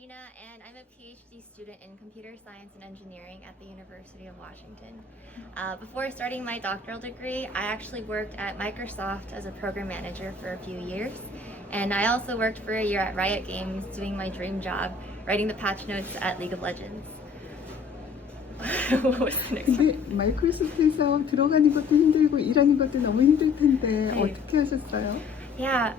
Jina, and I'm a PhD student in computer science and engineering at the University of Washington. Before starting my doctoral degree, I actually worked at Microsoft as a program manager for a few years, and I also worked for a year at Riotgames doing my dream job, writing the patch notes at League of Legends. What was the next one? 근데 마이크로소프트에서 들어가는 것도 힘들고 일하는 것도 너무 힘들 텐데 네. 어떻게 하셨어요? Yeah,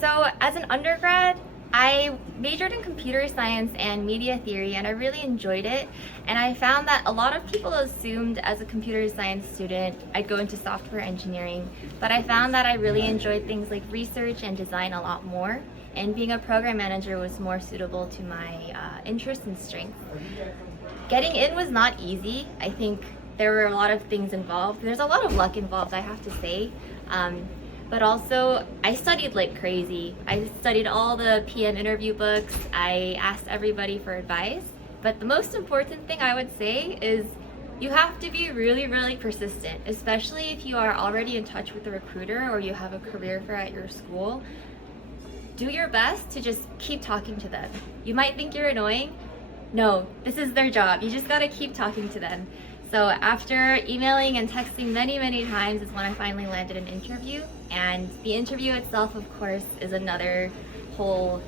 so as an undergrad, I majored in computer science and media theory, and I really enjoyed it. And I found that a lot of people assumed as a computer science student I'd go into software engineering, but I found that I really enjoyed things like research and design a lot more, and being a program manager was more suitable to my interests and strengths. Getting in was not easy. I think there were a lot of things involved. There's a lot of luck involved, I have to say. But also, I studied like crazy. I studied all the PM interview books. I asked everybody for advice. But the most important thing I would say is you have to be really, really persistent, especially if you are already in touch with the recruiter or you have a career fair at your school. Do your best to just keep talking to them. You might think you're annoying. No, this is their job. You just gotta keep talking to them. So after emailing and texting many, many times is when I finally landed an interview. And the interview itself, of course, is another whole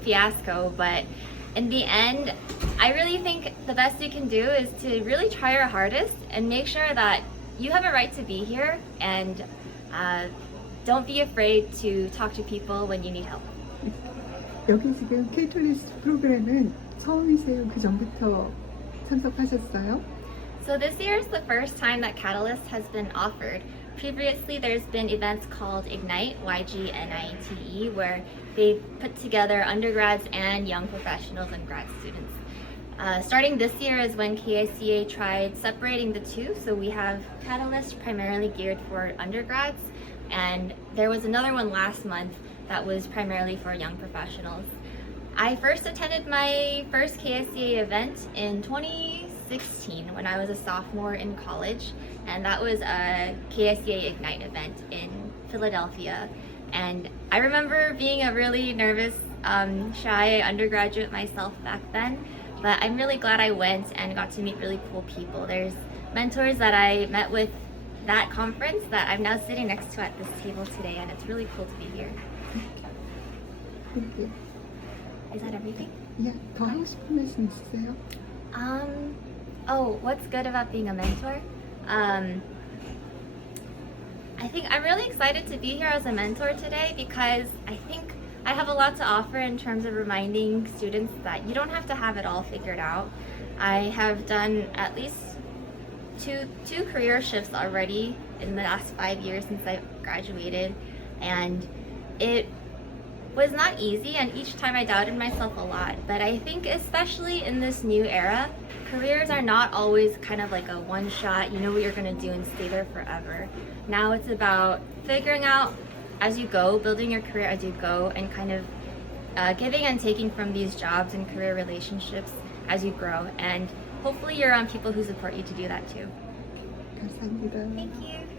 fiasco. But in the end, I really think the best you can do is to really try your hardest and make sure that you have a right to be here, and don't be afraid to talk to people when you need help. 여기 지금 KATALYST 프로그램은 처음이세요? 그 전부터 참석하셨어요? So this year is the first time that KATALYST has been offered. Previously, there's been events called Ignite, YGNITE, where they put together undergrads and young professionals and grad students. Starting this year is when KACA tried separating the two, so we have KATALYST primarily geared for undergrads, and there was another one last month that was primarily for young professionals. I first attended my first KACA event in 2016 when I was a sophomore in college, and that was a KACA Ignite event in Philadelphia. And I remember being a really nervous, shy undergraduate myself back then, but I'm really glad I went and got to meet really cool people. There's mentors that I met with that conference that I'm now sitting next to at this table today, and it's really cool to be here. Thank you. Is that everything? 야, 더 하고 싶은 말씀 있으세요? What's good about being a mentor? I think I'm really excited to be here as a mentor today because I think I have a lot to offer in terms of reminding students that you don't have to have it all figured out. I have done at least two career shifts already in the last 5 years since I graduated, and it was not easy, and each time I doubted myself a lot. But I think especially in this new era, careers are not always kind of like a one shot, you know what you're gonna do and stay there forever. Now it's about figuring out as you go, building your career as you go, and kind of giving and taking from these jobs and career relationships as you grow. And hopefully you're around people who support you to do that too. 감사합니다. Thank you.